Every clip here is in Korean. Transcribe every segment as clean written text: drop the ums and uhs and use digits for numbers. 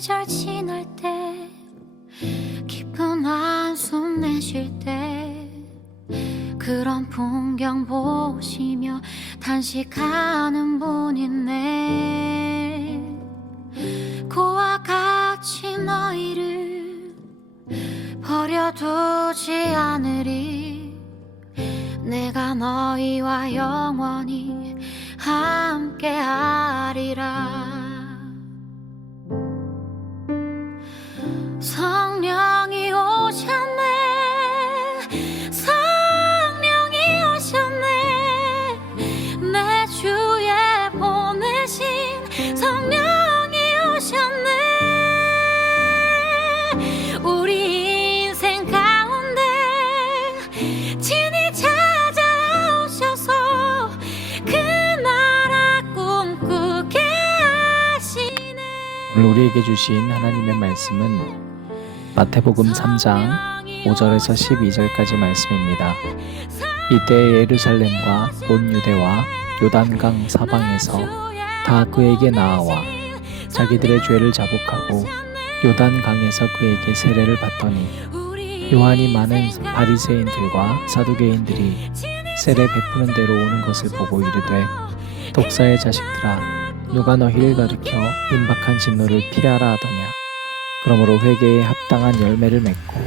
계절 지날 때 깊은 한숨 내쉴 때 그런 풍경 보시며 단식하는 분 있네. 고와 같이 너희를 버려두지 않으리. 내가 너희와 영원히 함께하리라. 성령이 오셨네. 성령이 오셨네. 내 주에 보내신 성령이 오셨네. 우리 인생 가운데 친히 찾아오셔서 그 나라 꿈꾸게 하시네. 오늘 우리에게 주신 하나님의 말씀은 마태복음 3장 5절에서 12절까지 말씀입니다. 이때 예루살렘과 온 유대와 요단강 사방에서 다 그에게 나아와 자기들의 죄를 자복하고 요단강에서 그에게 세례를 받더니 요한이 많은 바리새인들과 사두개인들이 세례 베푸는 대로 오는 것을 보고 이르되, 독사의 자식들아, 누가 너희를 가르쳐 임박한 진노를 피하라 하더냐. 그러므로 회개에 합당한 열매를 맺고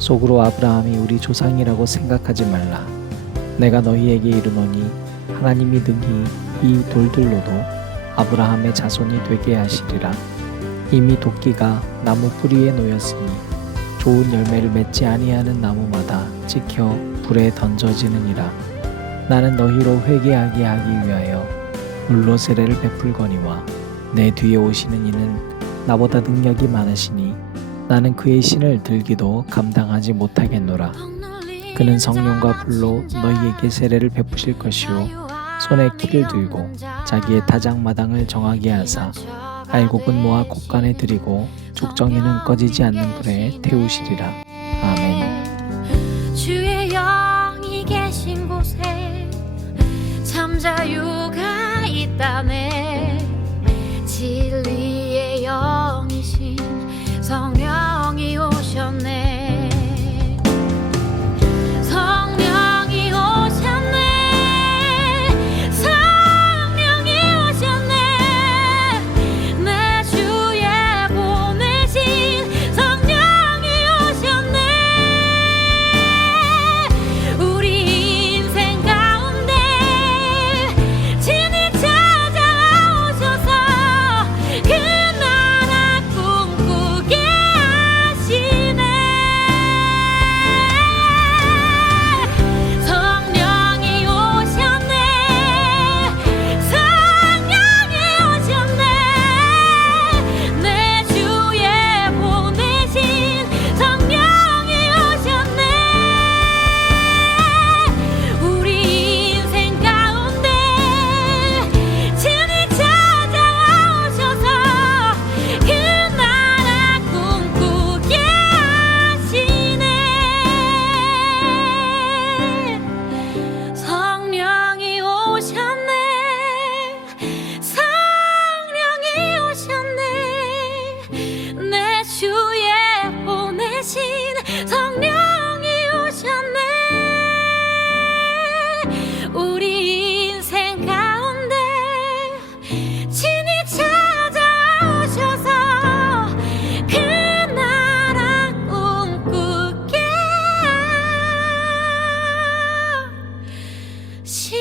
속으로 아브라함이 우리 조상이라고 생각하지 말라. 내가 너희에게 이르노니 하나님이 능히 이 돌들로도 아브라함의 자손이 되게 하시리라. 이미 도끼가 나무 뿌리에 놓였으니 좋은 열매를 맺지 아니하는 나무마다 찍혀 불에 던져지느니라. 나는 너희로 회개하게 하기 위하여 물로 세례를 베풀거니와 내 뒤에 오시는 이는 나보다 능력이 많으시니 나는 그의 신을 들기도 감당하지 못하겠노라. 그는 성령과 불로 너희에게 세례를 베푸실 것이요 손에 키를 들고 자기의 타작마당을 정하게 하사 알곡은 모아 곳간에 들이고 죽정이는 꺼지지 않는 불에 태우시리라. 아멘. 주의 영이 계신 곳에 참 자유가 있다네. 진리의 영이신 성령이 오셨네. 성령이 오셨네. 성령이 오셨네. 내 주에 보내신 성령이 오셨네. 우리 인생 가운데 친히 찾아오셔서 그 나라 꿈꾸게 하시네. 성령이 오셨네. 성령이 오셨네. 내 주에 보내신 성령이 오셨네. 우리 인생 가운데 친히 찾아오셔서 그 나라 꿈꾸게 하시네. 성령이 오셨네. 성령이 오셨네. 내 주에 보내신 성령이 오셨네. 우리 인생 가운데 친히 찾아오셔서 그 나라 꿈꾸게 하시네.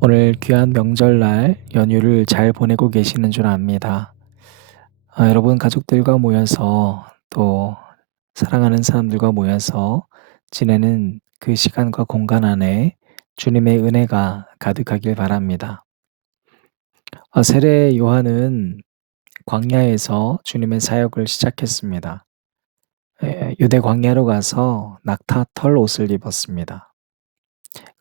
오늘 귀한 명절날 연휴를 잘 보내고 계시는 줄 압니다. 여러분 가족들과 모여서 또 사랑하는 사람들과 모여서 지내는 그 시간과 공간 안에 주님의 은혜가 가득하길 바랍니다. 세례 요한은 광야에서 주님의 사역을 시작했습니다. 유대 광야로 가서 낙타 털 옷을 입었습니다.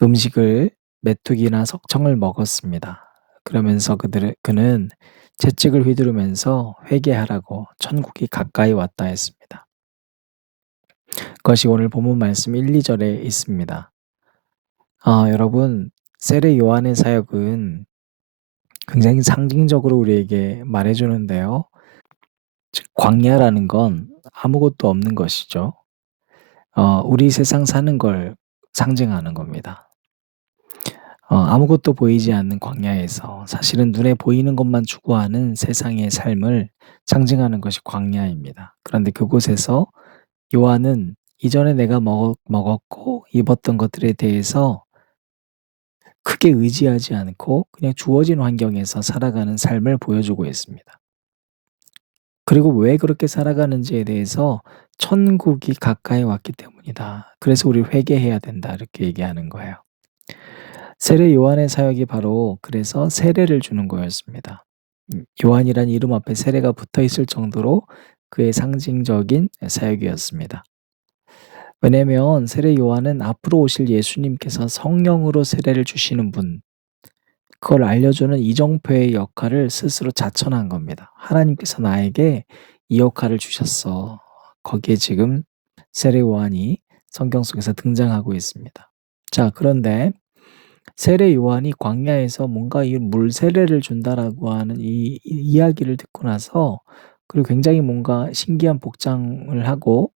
음식을 메뚜기나 석청을 먹었습니다. 그러면서 그는 채찍을 휘두르면서 회개하라고 천국이 가까이 왔다 했습니다. 그것이 오늘 본문 말씀 1, 2절에 있습니다. 여러분, 세례 요한의 사역은 굉장히 상징적으로 우리에게 말해주는데요. 즉, 광야라는 건 아무것도 없는 것이죠. 우리 세상 사는 걸 상징하는 겁니다. 아무것도 보이지 않는 광야에서 사실은 눈에 보이는 것만 추구하는 세상의 삶을 상징하는 것이 광야입니다. 그런데 그곳에서 요한은 이전에 내가 먹었고 입었던 것들에 대해서 크게 의지하지 않고 그냥 주어진 환경에서 살아가는 삶을 보여주고 있습니다. 그리고 왜 그렇게 살아가는지에 대해서 천국이 가까이 왔기 때문이다. 그래서 우리 회개해야 된다. 이렇게 얘기하는 거예요. 세례 요한의 사역이 바로 그래서 세례를 주는 거였습니다. 요한이란 이름 앞에 세례가 붙어 있을 정도로 그의 상징적인 사역이었습니다. 왜냐하면 세례 요한은 앞으로 오실 예수님께서 성령으로 세례를 주시는 분, 그걸 알려주는 이정표의 역할을 스스로 자천한 겁니다. 하나님께서 나에게 이 역할을 주셨어. 거기에 지금 세례 요한이 성경 속에서 등장하고 있습니다. 자, 그런데 세례 요한이 광야에서 뭔가 이 물 세례를 준다라고 하는 이 이야기를 듣고 나서 그리고 굉장히 뭔가 신기한 복장을 하고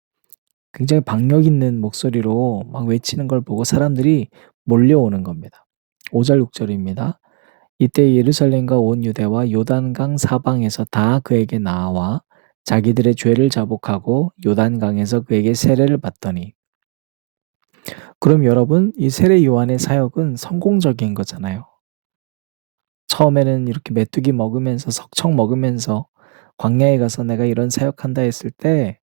굉장히 박력 있는 목소리로 막 외치는 걸 보고 사람들이 몰려오는 겁니다. 5절 6절입니다. 이때 예루살렘과 온 유대와 요단강 사방에서 다 그에게 나와 자기들의 죄를 자복하고 요단강에서 그에게 세례를 받더니. 그럼 여러분, 이 세례 요한의 사역은 성공적인 거잖아요. 처음에는 이렇게 메뚜기 먹으면서 석청 먹으면서 광야에 가서 내가 이런 사역한다 했을 때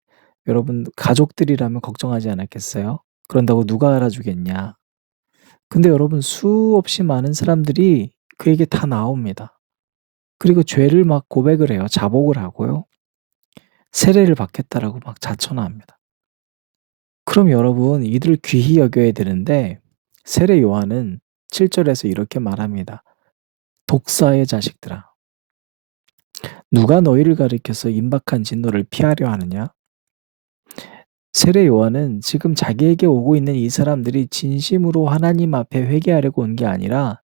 여러분 가족들이라면 걱정하지 않았겠어요? 그런다고 누가 알아주겠냐? 근데 여러분 수없이 많은 사람들이 그에게 다 나옵니다. 그리고 죄를 막 고백을 해요. 자복을 하고요. 세례를 받겠다라고 막 자천합니다. 그럼 여러분 이들을 귀히 여겨야 되는데 세례 요한은 7절에서 이렇게 말합니다. 독사의 자식들아, 누가 너희를 가리켜서 임박한 진노를 피하려 하느냐? 세례 요한은 지금 자기에게 오고 있는 이 사람들이 진심으로 하나님 앞에 회개하려고 온 게 아니라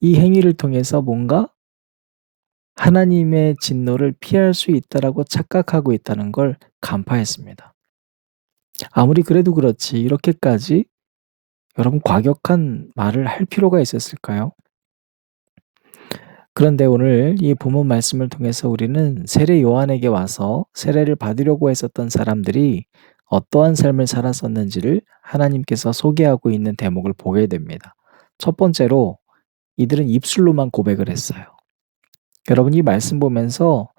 이 행위를 통해서 뭔가 하나님의 진노를 피할 수 있다라고 착각하고 있다는 걸 간파했습니다. 아무리 그래도 그렇지 이렇게까지 여러분 과격한 말을 할 필요가 있었을까요? 그런데 오늘 이 본문 말씀을 통해서 우리는 세례 요한에게 와서 세례를 받으려고 했었던 사람들이 어떠한 삶을 살았었는지를 하나님께서 소개하고 있는 대목을 보게 됩니다. 첫 번째로 이들은 입술로만 고백을 했어요. 여러분 이 말씀 보면서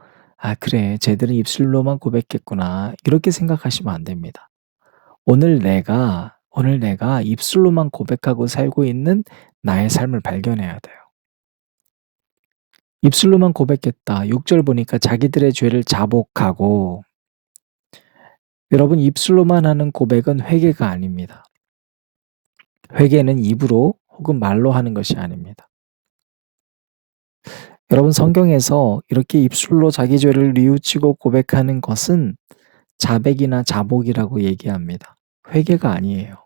그래, 쟤들은 입술로만 고백했구나 이렇게 생각하시면 안 됩니다. 오늘 내가 입술로만 고백하고 살고 있는 나의 삶을 발견해야 돼요. 입술로만 고백했다. 6절 보니까 자기들의 죄를 자복하고. 여러분 입술로만 하는 고백은 회개가 아닙니다. 회개는 입으로 혹은 말로 하는 것이 아닙니다. 여러분 성경에서 이렇게 입술로 자기 죄를 뉘우치고 고백하는 것은 자백이나 자복이라고 얘기합니다. 회개가 아니에요.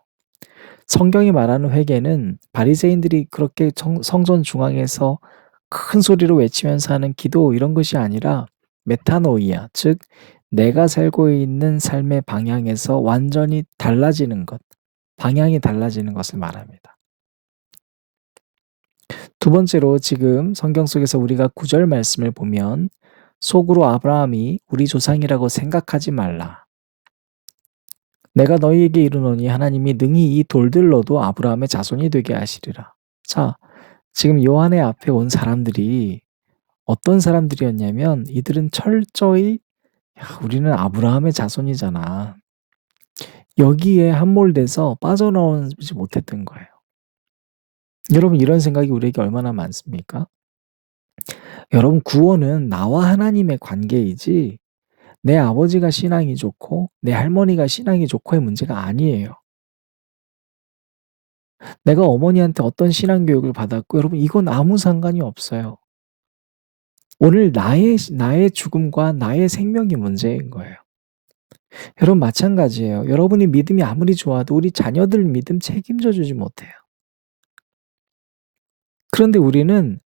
성경이 말하는 회개는 바리새인들이 그렇게 성전 중앙에서 큰 소리로 외치면서 하는 기도 이런 것이 아니라 메타노이아, 즉 내가 살고 있는 삶의 방향에서 완전히 달라지는 것, 방향이 달라지는 것을 말합니다. 두 번째로 지금 성경 속에서 우리가 9절 말씀을 보면 속으로 아브라함이 우리 조상이라고 생각하지 말라. 내가 너희에게 이르노니 하나님이 능히 이 돌들로도 아브라함의 자손이 되게 하시리라. 자, 지금 요한의 앞에 온 사람들이 어떤 사람들이었냐면 이들은 철저히 우리는 아브라함의 자손이잖아. 여기에 함몰돼서 빠져나오지 못했던 거예요. 여러분 이런 생각이 우리에게 얼마나 많습니까? 여러분 구원은 나와 하나님의 관계이지 내 아버지가 신앙이 좋고 내 할머니가 신앙이 좋고의 문제가 아니에요. 내가 어머니한테 어떤 신앙 교육을 받았고 여러분 이건 아무 상관이 없어요. 오늘 나의 죽음과 나의 생명이 문제인 거예요. 여러분 마찬가지예요. 여러분이 믿음이 아무리 좋아도 우리 자녀들 믿음 책임져 주지 못해요. 그런데 우리는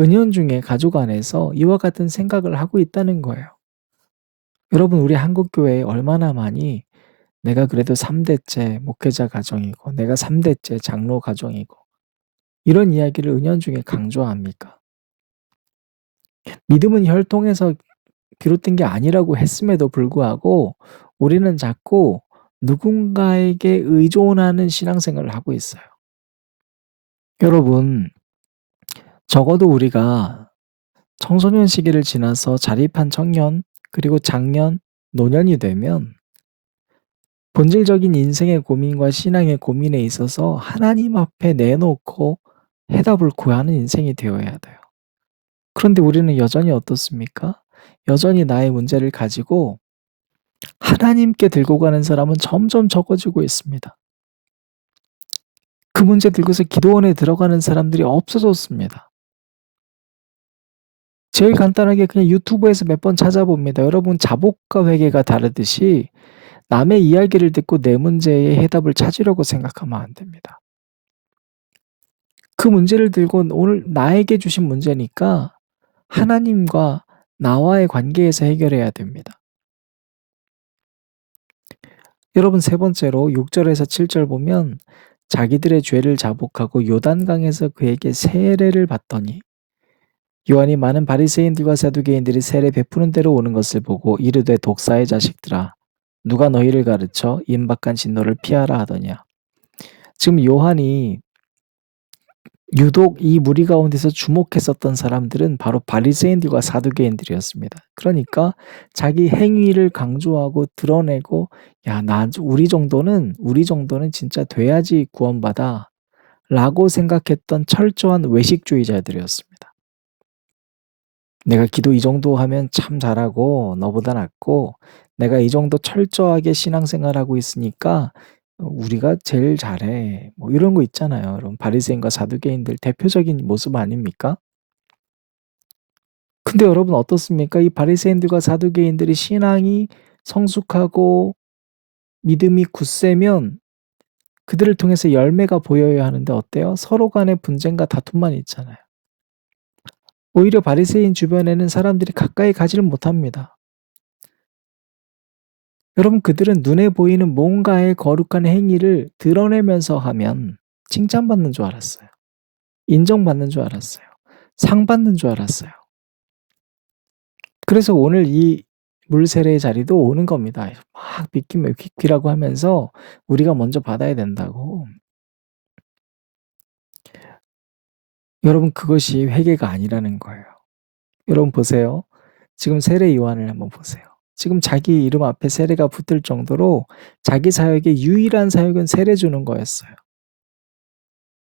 은연중에 가족 안에서 이와 같은 생각을 하고 있다는 거예요. 여러분 우리 한국 교회에 얼마나 많이 내가 그래도 3 대째 목회자 가정이고 내가 3 대째 장로 가정이고 이런 이야기를 은연중에 강조합니까? 믿음은 혈통에서 비롯된 게 아니라고 했음에도 불구하고 우리는 자꾸 누군가에게 의존하는 신앙생활을 하고 있어요. 여러분 적어도 우리가 청소년 시기를 지나서 자립한 청년 그리고 장년, 노년이 되면 본질적인 인생의 고민과 신앙의 고민에 있어서 하나님 앞에 내놓고 해답을 구하는 인생이 되어야 돼요. 그런데 우리는 여전히 어떻습니까? 여전히 나의 문제를 가지고 하나님께 들고 가는 사람은 점점 적어지고 있습니다. 그 문제 들고서 기도원에 들어가는 사람들이 없어졌습니다. 제일 간단하게 그냥 유튜브에서 몇 번 찾아봅니다. 여러분 자복과 회개가 다르듯이 남의 이야기를 듣고 내 문제의 해답을 찾으려고 생각하면 안 됩니다. 그 문제를 들고 오늘 나에게 주신 문제니까 하나님과 나와의 관계에서 해결해야 됩니다. 여러분 세 번째로 6절에서 7절 보면 자기들의 죄를 자복하고 요단강에서 그에게 세례를 받더니 요한이 많은 바리새인들과 사두개인들이 세례 베푸는 대로 오는 것을 보고 이르되 독사의 자식들아 누가 너희를 가르쳐 임박한 진노를 피하라 하더냐. 지금 요한이 유독 이 무리 가운데서 주목했었던 사람들은 바로 바리새인들과 사두개인들이었습니다. 그러니까 자기 행위를 강조하고 드러내고 야, 우리 정도는 진짜 돼야지 구원받아라고 생각했던 철저한 외식주의자들이었습니다. 내가 기도 이 정도 하면 참 잘하고 너보다 낫고 내가 이 정도 철저하게 신앙생활하고 있으니까 우리가 제일 잘해. 뭐 이런 거 있잖아요. 여러분 바리새인과 사두개인들 대표적인 모습 아닙니까? 근데 여러분 어떻습니까? 이 바리새인들과 사두개인들이 신앙이 성숙하고 믿음이 굳세면 그들을 통해서 열매가 보여야 하는데 어때요? 서로 간의 분쟁과 다툼만 있잖아요. 오히려 바리새인 주변에는 사람들이 가까이 가지를 못합니다. 여러분 그들은 눈에 보이는 뭔가의 거룩한 행위를 드러내면서 하면 칭찬받는 줄 알았어요. 인정받는 줄 알았어요. 상 받는 줄 알았어요. 그래서 오늘 이 물세례의 자리도 오는 겁니다. 막 비키라고 하면서 우리가 먼저 받아야 된다고. 여러분 그것이 회개가 아니라는 거예요. 여러분 보세요. 지금 세례 요한을 한번 보세요. 지금 자기 이름 앞에 세례가 붙을 정도로 자기 사역의 유일한 사역은 세례 주는 거였어요.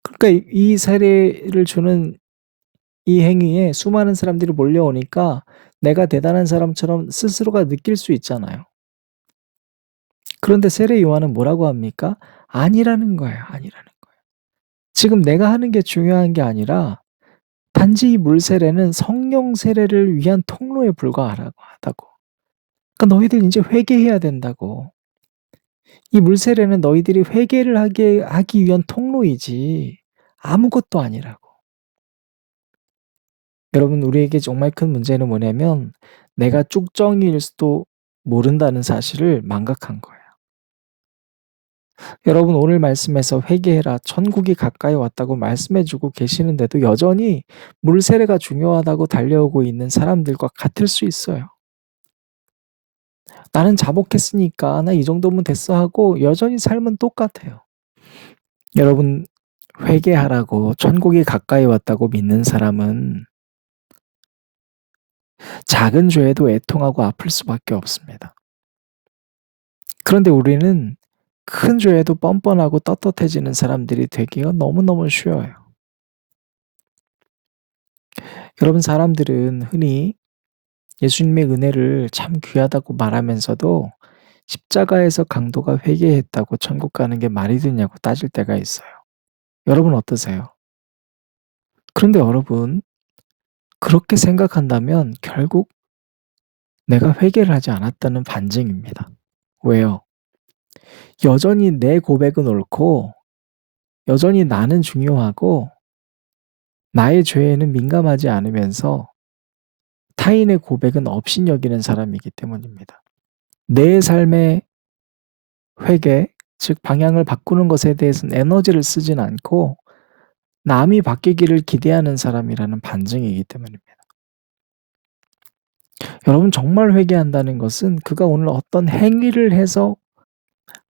그러니까 이 세례를 주는 이 행위에 수많은 사람들이 몰려오니까 내가 대단한 사람처럼 스스로가 느낄 수 있잖아요. 그런데 세례 요한은 뭐라고 합니까? 아니라는 거예요. 아니라는 거예요. 지금 내가 하는 게 중요한 게 아니라 단지 이 물세례는 성령 세례를 위한 통로에 불과하다고. 그러니까 너희들 이제 회개해야 된다고. 이 물세례는 너희들이 회개를 하기 위한 통로이지 아무것도 아니라고. 여러분 우리에게 정말 큰 문제는 뭐냐면 내가 쭉정이일 수도 모른다는 사실을 망각한 거예요. 여러분 오늘 말씀에서 회개해라 천국이 가까이 왔다고 말씀해 주고 계시는데도 여전히 물세례가 중요하다고 달려오고 있는 사람들과 같을 수 있어요. 나는 자복했으니까 나 이 정도면 됐어 하고 여전히 삶은 똑같아요. 여러분 회개하라고 천국이 가까이 왔다고 믿는 사람은 작은 죄에도 애통하고 아플 수밖에 없습니다. 그런데 우리는 큰 죄에도 뻔뻔하고 떳떳해지는 사람들이 되기가 너무너무 쉬워요. 여러분 사람들은 흔히 예수님의 은혜를 참 귀하다고 말하면서도 십자가에서 강도가 회개했다고 천국 가는 게 말이 되냐고 따질 때가 있어요. 여러분 어떠세요? 그런데 여러분, 그렇게 생각한다면 결국 내가 회개를 하지 않았다는 반증입니다. 왜요? 여전히 내 고백은 옳고 여전히 나는 중요하고 나의 죄에는 민감하지 않으면서 타인의 고백은 업신여기는 사람이기 때문입니다. 내 삶의 회개, 즉 방향을 바꾸는 것에 대해서는 에너지를 쓰진 않고 남이 바뀌기를 기대하는 사람이라는 반증이기 때문입니다. 여러분, 정말 회개한다는 것은 그가 오늘 어떤 행위를 해서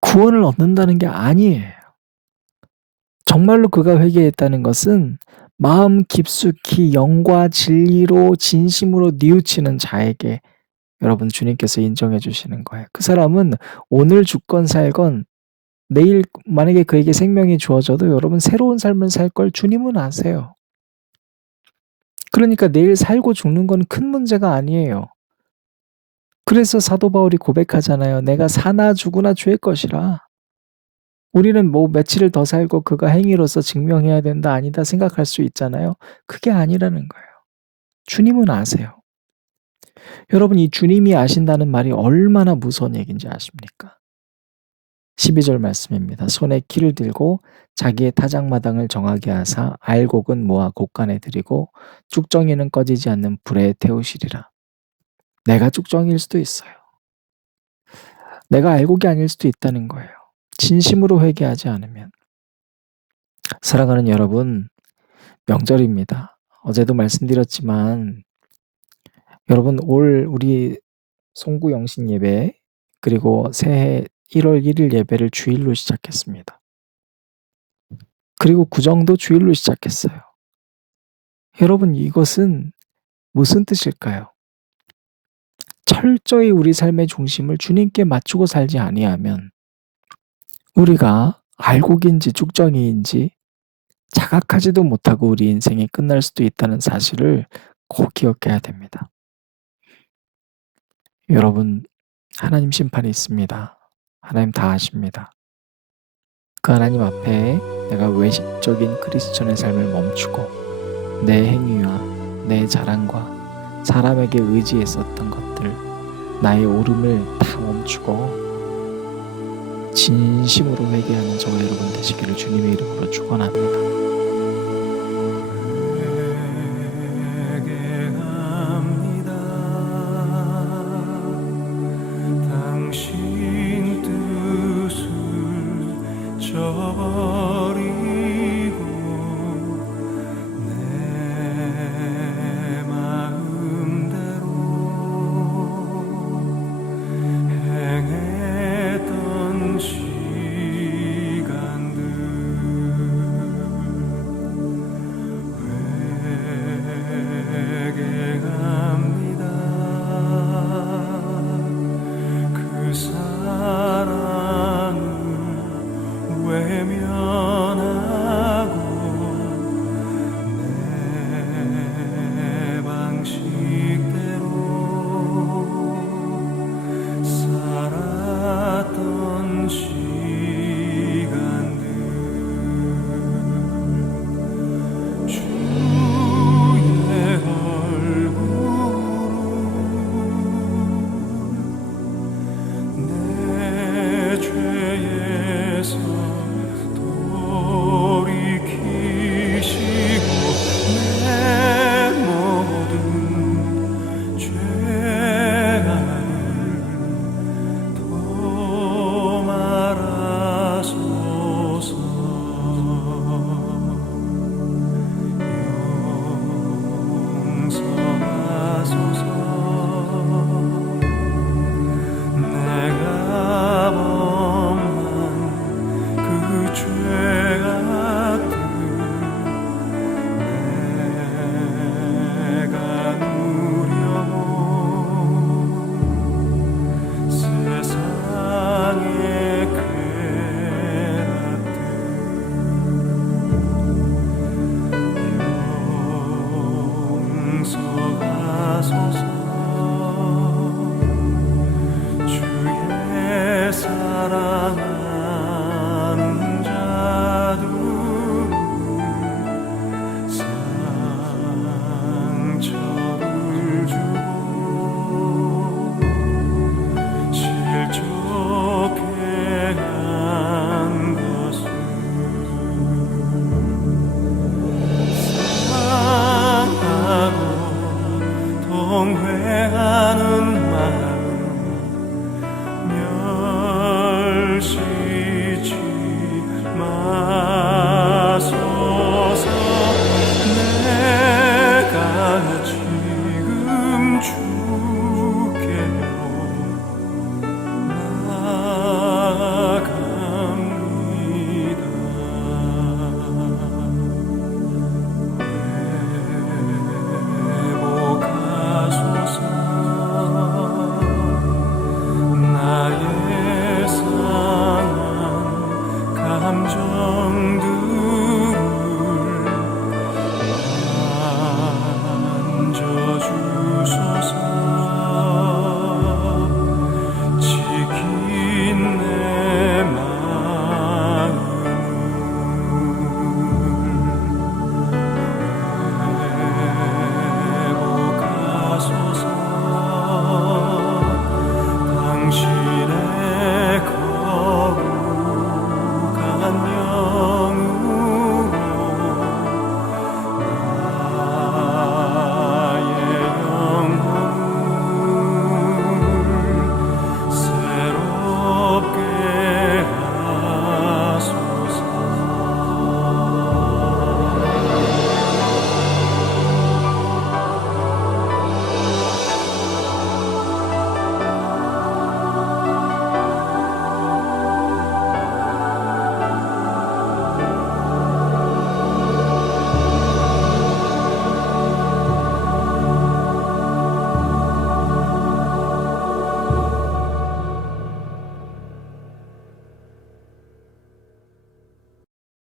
구원을 얻는다는 게 아니에요. 정말로 그가 회개했다는 것은 마음 깊숙이 영과 진리로 진심으로 뉘우치는 자에게 여러분 주님께서 인정해 주시는 거예요. 그 사람은 오늘 죽건 살건 내일 만약에 그에게 생명이 주어져도 여러분 새로운 삶을 살 걸 주님은 아세요. 그러니까 내일 살고 죽는 건 큰 문제가 아니에요. 그래서 사도 바울이 고백하잖아요. 내가 사나 죽으나 주의 것이라. 우리는 뭐 며칠을 더 살고 그가 행위로서 증명해야 된다 아니다 생각할 수 있잖아요. 그게 아니라는 거예요. 주님은 아세요. 여러분, 이 주님이 아신다는 말이 얼마나 무서운 얘기인지 아십니까? 12절 말씀입니다. 손에 키를 들고 자기의 타작마당을 정하게 하사 알곡은 모아 곡간에 들이고 쭉정이는 꺼지지 않는 불에 태우시리라. 내가 쭉정이일 수도 있어요. 내가 알곡이 아닐 수도 있다는 거예요. 진심으로 회개하지 않으면. 사랑하는 여러분, 명절입니다. 어제도 말씀드렸지만 여러분 올 우리 송구 영신 예배 그리고 새해 1월 1일 예배를 주일로 시작했습니다. 그리고 구정도 주일로 시작했어요. 여러분, 이것은 무슨 뜻일까요? 철저히 우리 삶의 중심을 주님께 맞추고 살지 아니하면 우리가 알곡인지 쭉정이인지 자각하지도 못하고 우리 인생이 끝날 수도 있다는 사실을 꼭 기억해야 됩니다. 여러분, 하나님 심판이 있습니다. 하나님 다 아십니다. 그 하나님 앞에 내가 외식적인 크리스천의 삶을 멈추고 내 행위와 내 자랑과 사람에게 의지했었던 것들, 나의 오름을 다 멈추고 진심으로 회개하는 저와 여러분 되시기를 주님의 이름으로 축원합니다. 외면 성두